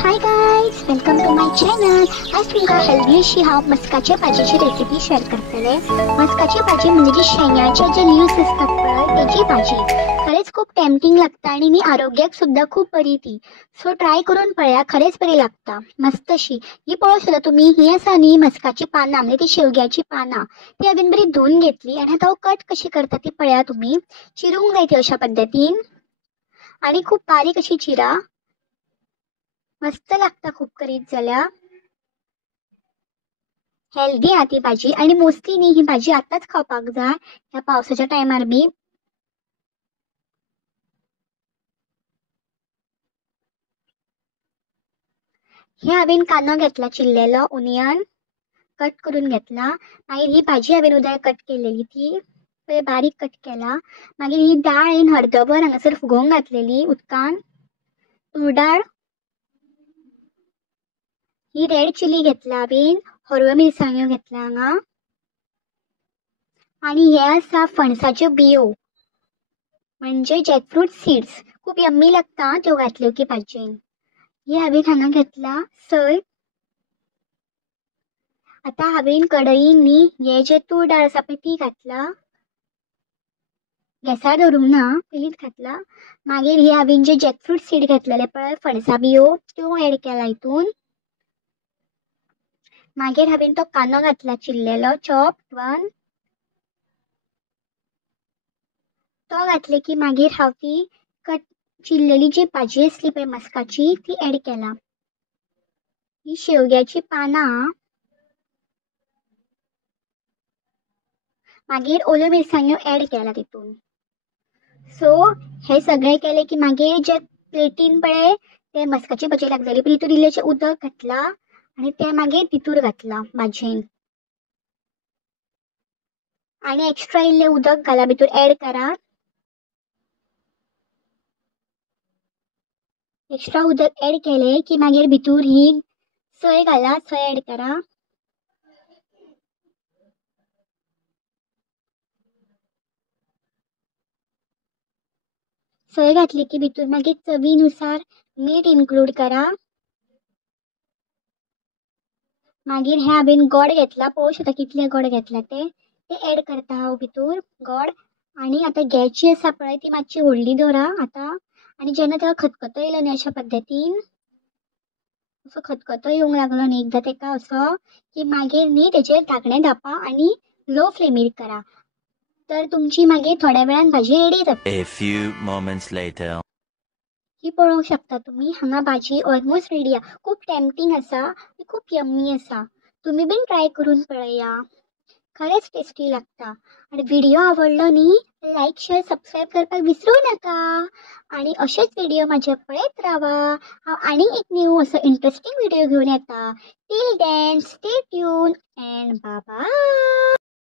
High guys, welcome to my channel. आज तुमका healthy अशी हांव मस्काच्या भाजीची रेसिपी शेअर करतले. मस्काची भाजी म्हणजे जी शेंगाचे जे लीव्स असतात पळय त्याची भाजी. खरेच खूप टेम्पटिंग लागता आणि नी आरोग्याक सुद्धा खूप बरी ती. सो ट्राय करून पळया, खरेच बरी लागता, मस्त अशी. ही पळो सुद्धा तुम्ही, ही आसा नी मस्काची पानां म्हणजे ती शेवग्याची पानां, ती हांवें बरी धुवून घेतली आणि आता कट कशी करता ती पळया तुम्ही. चिरूंक जाय ती अशा पद्धतीन आणि खूप बारीक अशी चिरा. मस्त लागता खूप करीत जाल्यार. हेल्दी हा ती भाजी आणि मोस्टली नी ही भाजी आताच खावपाक जाय ह्या पावसाच्या टायमार बी. हे हांवें कांदो घेतला चिरलेलो, ओनियन कट करून घेतला. मागीर ही भाजी हांवें उदक कट केलेली ती बारीक कट केला. मागीर ही डाळ हांवें अर्दवर हांगासर फुगोवंक घातलेली उदकान. तूर डाळ, ही रेड चिली घेतला हांवें, हरव्यो मिरसांग्यो घेतल्या हांगा आणि हे आसा फणसाच्यो बियो म्हणजे जॅकफ्रूट सीड्स. खूप यम्मी लागता त्यो घातल्यो की भाजयेन. हे हांवें हांगा घेतला सय. आता हांवें कढईन नी हे जे तूर डाळ आसा पळय ती घातला. गॅसार धरूंक ना, पयलींच घातला. मागीर हे हांवें जे जॅकफ्रूट सीड घेतलेले पळय फणसा बियो त्यो ऍड केला हितून. मागीर हांवें तो कांदो घातला चिरलेलो चॉप्ड वन. तो घातले की मागीर हांव ती कट चिरलेली जी भाजी असली पळय मस्काची ती ऍड केला. ही शेवग्याची पानां. मागीर ओल्यो मिरसांग्यो ऍड केला तितून. सो हे सगळे केले की मागीर जे प्लेटीन पळय ते मस्काची भाजी लागलेली पळय तितून इल्लेशें उदक घातला आणि ते मागीर तितूर घातला भाजयेन. आणि एक्स्ट्रा इल्लें उदक घाला भितर ऍड करा. एक्स्ट्रा उदक ऍड केले की मागीर भितर ही सय घाला, सय ऍड करा. सय घातली की भितर मागीर चवीनुसार मीठ इन्क्लूड करा. मागीर हे हांवें गोड घेतला, पळोवंक शकता कितले गोड घेतला ते ऍड करता हांव भितर गोड. आणि आता गॅस जी आसा पळय ती मातशी व्हडली दवरा आता. आणि जेन्ना तेका खतखतो येयलो न्ही अशा पद्दतीन, असो खतखतो येवंक लागलो न्ही एकदां तेका असो की मागीर न्ही तेचेर धाकणें धांपा आणि लो फ्लेमीर करा. तर तुमची मागीर थोड्या वेळान भाजी रेडी जाता. A few moments later. ही पळोवंक शकता तुम्ही, हांगा भाजी ऑलमोस्ट रेडी आहा. खूप टेम्पटिंग आसा, खूप यम्मी आसा. तुम्ही बीन ट्राय करून पळया, खरेच टेस्टी लागता. आणि व्हिडिओ आवडलो न्ही लाईक शेअर सबस्क्राईब करपाक विसरू नका. आणि असेच व्हिडिओ माझे पळयत राहा. हांव आनी एक न्यू असो इंटरेस्टिंग व्हिडिओ घेऊन येता. Till then stay tuned and bye bye.